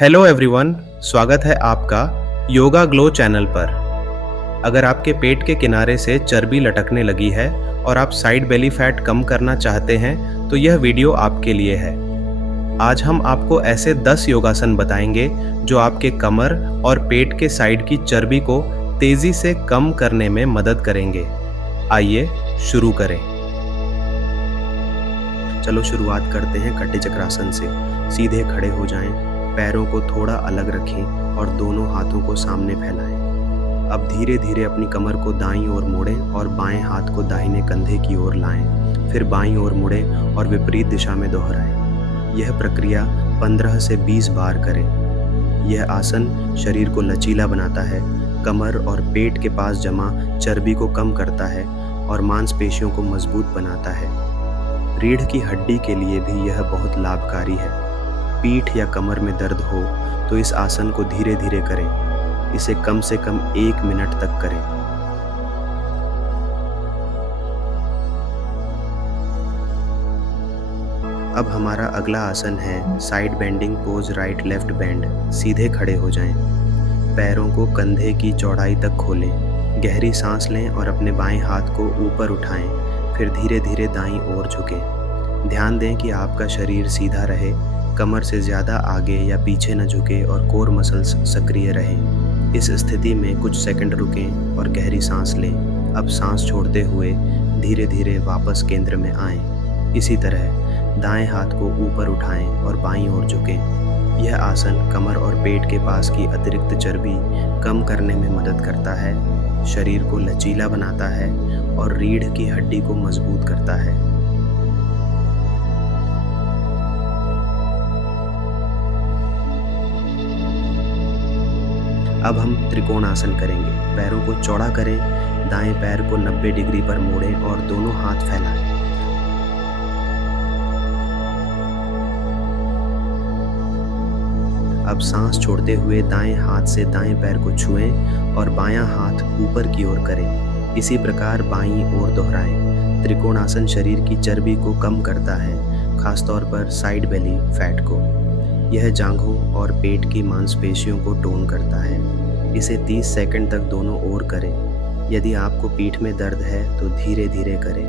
Hello everyone, स्वागत है आपका योगा ग्लो चैनल पर। अगर आपके पेट के किनारे से चर्बी लटकने लगी है और आप साइड बेली फैट कम करना चाहते हैं तो यह वीडियो आपके लिए है। आज हम आपको ऐसे 10 योगासन बताएंगे जो आपके कमर और पेट के साइड की चर्बी को तेजी से कम करने में मदद करेंगे। आइए शुरू करें। चलो शुरुआत करते हैं कटे चक्रासन से। सीधे खड़े हो जाएं, पैरों को थोड़ा अलग रखें और दोनों हाथों को सामने फैलाएं। अब धीरे धीरे अपनी कमर को दाईं ओर मोड़ें और बाएं हाथ को दाहिने कंधे की ओर लाएं। फिर बाईं ओर मुड़ें और विपरीत दिशा में दोहराएं। यह प्रक्रिया 15 से 20 बार करें। यह आसन शरीर को लचीला बनाता है, कमर और पेट के पास जमा चर्बी को कम करता है और मांसपेशियों को मजबूत बनाता है। रीढ़ की हड्डी के लिए भी यह बहुत लाभकारी है। पीठ या कमर में दर्द हो तो इस आसन को धीरे धीरे करें। इसे कम से कम 1 मिनट तक करें। अब हमारा अगला आसन है side bending pose right left bend. सीधे खड़े हो जाएं। पैरों को कंधे की चौड़ाई तक खोलें। गहरी सांस लें और अपने बाएं हाथ को ऊपर उठाएं। फिर धीरे धीरे दाईं ओर झुकें। ध्यान दें कि आपका शरीर सीधा रहे, कमर से ज़्यादा आगे या पीछे न झुके और कोर मसल्स सक्रिय रहें। इस स्थिति में कुछ सेकंड रुकें और गहरी सांस लें। अब सांस छोड़ते हुए धीरे धीरे वापस केंद्र में आएं। इसी तरह दाएं हाथ को ऊपर उठाएं और बाईं ओर झुकें। यह आसन कमर और पेट के पास की अतिरिक्त चर्बी कम करने में मदद करता है, शरीर को लचीला बनाता है और रीढ़ की हड्डी को मजबूत करता है। अब हम त्रिकोण आसन करेंगे। पैरों को चौड़ा करें, दाएं पैर को 90 डिग्री पर मोड़ें और दोनों हाथ फैलाएं। अब सांस छोड़ते हुए दाएं हाथ से दाएं पैर को छुएं और बायां हाथ ऊपर की ओर करें। इसी प्रकार बाईं ओर दोहराएं। त्रिकोण आसन शरीर की चर्बी को कम करता है, खासतौर पर साइड बेली फैट को। यह जांघों और पेट की मांसपेशियों को टोन करता है। इसे 30 सेकंड तक दोनों ओर करें। यदि आपको पीठ में दर्द है तो धीरे धीरे करें।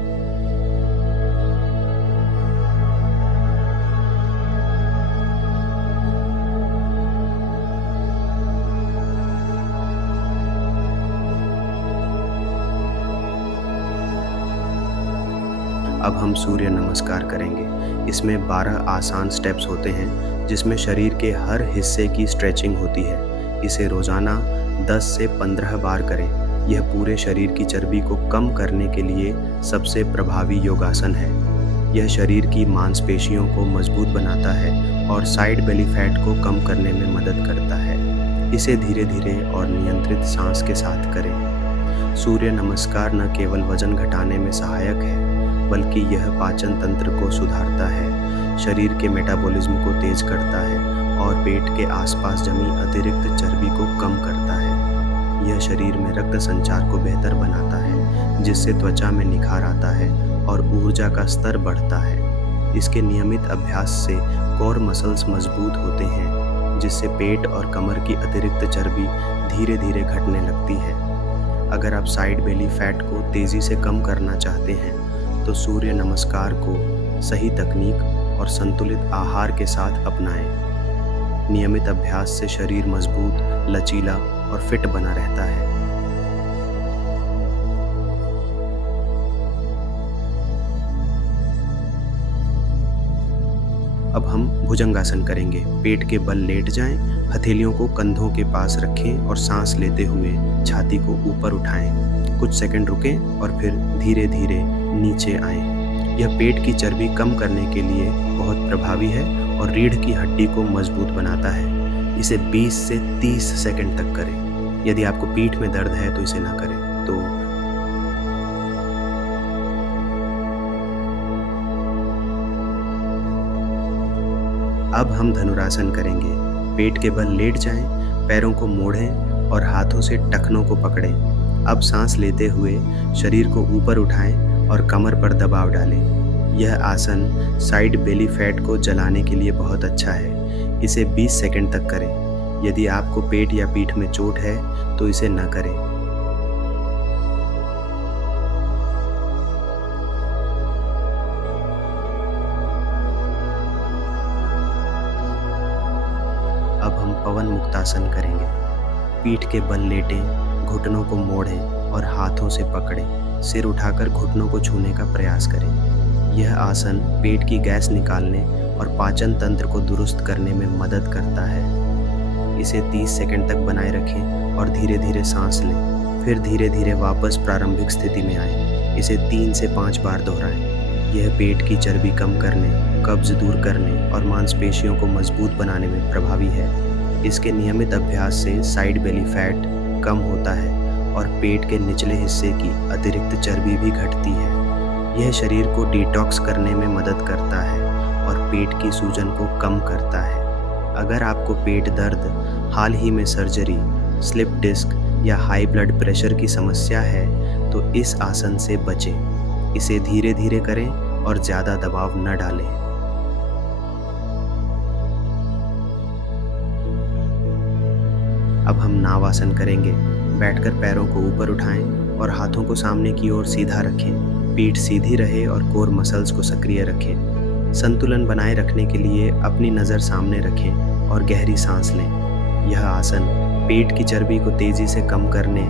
अब हम सूर्य नमस्कार करेंगे। इसमें 12 आसान स्टेप्स होते हैं जिसमें शरीर के हर हिस्से की स्ट्रेचिंग होती है। इसे रोजाना 10 से 15 बार करें। यह पूरे शरीर की चर्बी को कम करने के लिए सबसे प्रभावी योगासन है। यह शरीर की मांसपेशियों को मजबूत बनाता है और साइड बेली फैट को कम करने में मदद करता है। इसे धीरे धीरे और नियंत्रित सांस के साथ करें। सूर्य नमस्कार न केवल वजन घटाने में सहायक है बल्कि यह पाचन तंत्र को सुधारता है, शरीर के मेटाबॉलिज्म को तेज करता है और पेट के आसपास जमी अतिरिक्त चर्बी को कम करता है। यह शरीर में रक्त संचार को बेहतर बनाता है, जिससे त्वचा में निखार आता है और ऊर्जा का स्तर बढ़ता है। इसके नियमित अभ्यास से कोर मसल्स मजबूत होते हैं, जिससे पेट और कमर की अतिरिक्त चर्बी धीरे धीरे घटने लगती है। अगर आप साइड बेली फैट को तेजी से कम करना चाहते हैं तो सूर्य नमस्कार को सही तकनीक और संतुलित आहार के साथ अपनाएं। नियमित अभ्यास से शरीर मजबूत, लचीला और फिट बना रहता है। अब हम भुजंगासन करेंगे। पेट के बल लेट जाएं, हथेलियों को कंधों के पास रखें और सांस लेते हुए छाती को ऊपर उठाएं। कुछ सेकंड रुकें और फिर धीरे धीरे नीचे आएं। यह पेट की चर्बी कम करने के लिए बहुत प्रभावी है और रीढ़ की हड्डी को मजबूत बनाता है। इसे 20 से 30 सेकंड तक करें। यदि आपको पीठ में दर्द है तो इसे ना करें। तो अब हम धनुरासन करेंगे। पेट के बल लेट जाएं, पैरों को मोड़ें और हाथों से टखनों को पकड़ें। अब सांस लेते हुए शरीर को ऊपर उठाएं और कमर पर दबाव डालें। यह आसन साइड बेली फैट को जलाने के लिए बहुत अच्छा है। इसे 20 सेकंड तक करें। यदि आपको पेट या पीठ में चोट है तो इसे न करें। अब हम पवन मुक्तासन करेंगे। पीठ के बल लेटें, घुटनों को मोड़ें और हाथों से पकड़ें। सिर उठाकर घुटनों को छूने का प्रयास करें। यह आसन पेट की गैस निकालने और पाचन तंत्र को दुरुस्त करने में मदद करता है। इसे 30 सेकंड तक बनाए रखें और धीरे धीरे सांस लें। फिर धीरे धीरे वापस प्रारंभिक स्थिति में आएं। इसे 3 से 5 बार दोहराएं। यह पेट की चर्बी कम करने, कब्ज दूर करने और मांसपेशियों को मजबूत बनाने में प्रभावी है। इसके नियमित अभ्यास से साइड बेली फैट कम होता है और पेट के निचले हिस्से की अतिरिक्त चर्बी भी घटती है। यह शरीर को डिटॉक्स करने में मदद करता है और पेट की सूजन को कम करता है। अगर आपको पेट दर्द, हाल ही में सर्जरी, स्लिप डिस्क या हाई ब्लड प्रेशर की समस्या है तो इस आसन से बचें। इसे धीरे धीरे करें और ज़्यादा दबाव न डालें। अब हम नाव आसन करेंगे। बैठकर पैरों को ऊपर उठाएं और हाथों को सामने की ओर सीधा रखें। पीठ सीधी रहे और कोर मसल्स को सक्रिय रखें। संतुलन बनाए रखने के लिए अपनी नज़र सामने रखें और गहरी सांस लें। यह आसन पेट की चर्बी को तेज़ी से कम करने,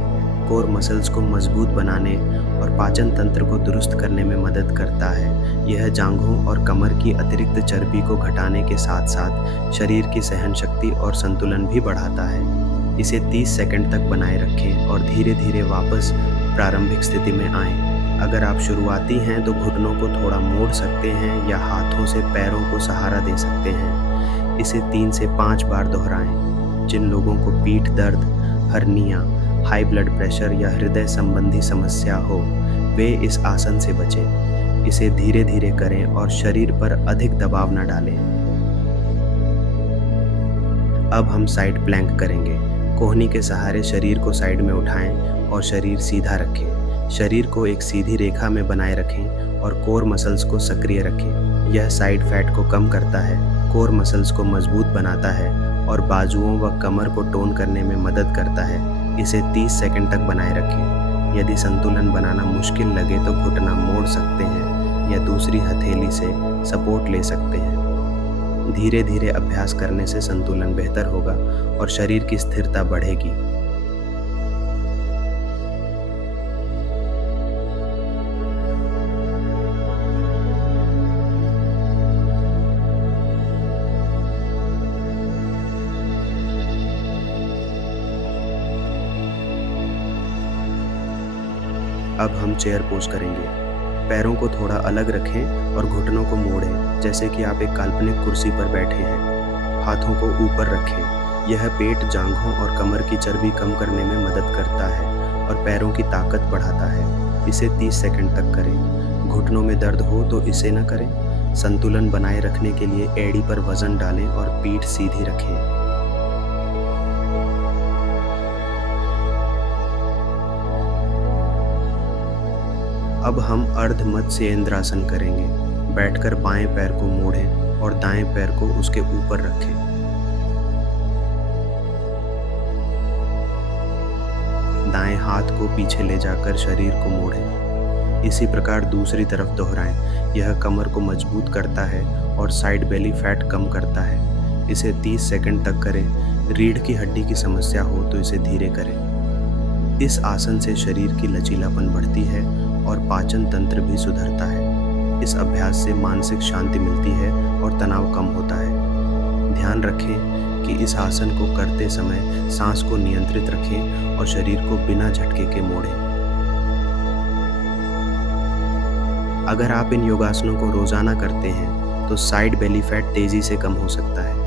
कोर मसल्स को मजबूत बनाने और पाचन तंत्र को दुरुस्त करने में मदद करता है। यह जांघों और कमर की अतिरिक्त चर्बी को घटाने के साथ साथ शरीर की सहन शक्ति और संतुलन भी बढ़ाता है। इसे 30 सेकंड तक बनाए रखें और धीरे धीरे वापस प्रारंभिक स्थिति में आएं। अगर आप शुरुआती हैं तो घुटनों को थोड़ा मोड़ सकते हैं या हाथों से पैरों को सहारा दे सकते हैं। इसे 3 से 5 बार दोहराएं। जिन लोगों को पीठ दर्द, हर्निया, हाई ब्लड प्रेशर या हृदय संबंधी समस्या हो वे इस आसन से बचें। इसे धीरे धीरे करें और शरीर पर अधिक दबाव न डालें। अब हम साइड प्लैंक करेंगे। कोहनी के सहारे शरीर को साइड में उठाएं और शरीर सीधा रखें। शरीर को एक सीधी रेखा में बनाए रखें और कोर मसल्स को सक्रिय रखें। यह साइड फैट को कम करता है, कोर मसल्स को मजबूत बनाता है और बाजुओं व कमर को टोन करने में मदद करता है। इसे 30 सेकंड तक बनाए रखें। यदि संतुलन बनाना मुश्किल लगे तो घुटना मोड़ सकते हैं या दूसरी हथेली से सपोर्ट ले सकते हैं। धीरे धीरे अभ्यास करने से संतुलन बेहतर होगा और शरीर की स्थिरता बढ़ेगी। अब हम चेयर पोज करेंगे। पैरों को थोड़ा अलग रखें और घुटनों को मोड़ें जैसे कि आप एक काल्पनिक कुर्सी पर बैठे हैं। हाथों को ऊपर रखें। यह पेट, जांघों और कमर की चर्बी कम करने में मदद करता है और पैरों की ताकत बढ़ाता है। इसे 30 सेकंड तक करें। घुटनों में दर्द हो तो इसे न करें। संतुलन बनाए रखने के लिए एड़ी पर वजन डालें और पीठ सीधी रखें। अब हम अर्ध मत्स्येंद्रासन करेंगे। बैठकर बाएं पैर को मोड़ें और दाएं पैर को उसके ऊपर रखें। दाएं हाथ को पीछे ले जाकर शरीर को मोड़ें। इसी प्रकार दूसरी तरफ दोहराएं। यह कमर को मजबूत करता है और साइड बेली फैट कम करता है। इसे 30 सेकंड तक करें। रीढ़ की हड्डी की समस्या हो तो इसे धीरे करें। इस आसन से शरीर की लचीलापन बढ़ती है और पाचन तंत्र भी सुधरता है। इस अभ्यास से मानसिक शांति मिलती है और तनाव कम होता है। ध्यान रखें कि इस आसन को करते समय सांस को नियंत्रित रखें और शरीर को बिना झटके के मोड़ें। अगर आप इन योगासनों को रोजाना करते हैं तो साइड बेली फैट तेजी से कम हो सकता है।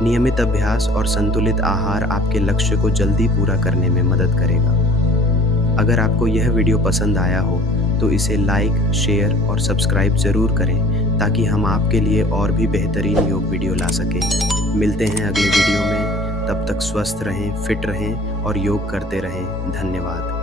नियमित अभ्यास और संतुलित आहार आपके लक्ष्य को जल्दी पूरा करने में मदद करेगा। अगर आपको यह वीडियो पसंद आया हो तो इसे लाइक, शेयर और सब्सक्राइब ज़रूर करें ताकि हम आपके लिए और भी बेहतरीन योग वीडियो ला सकें। मिलते हैं अगले वीडियो में। तब तक स्वस्थ रहें, फिट रहें और योग करते रहें। धन्यवाद।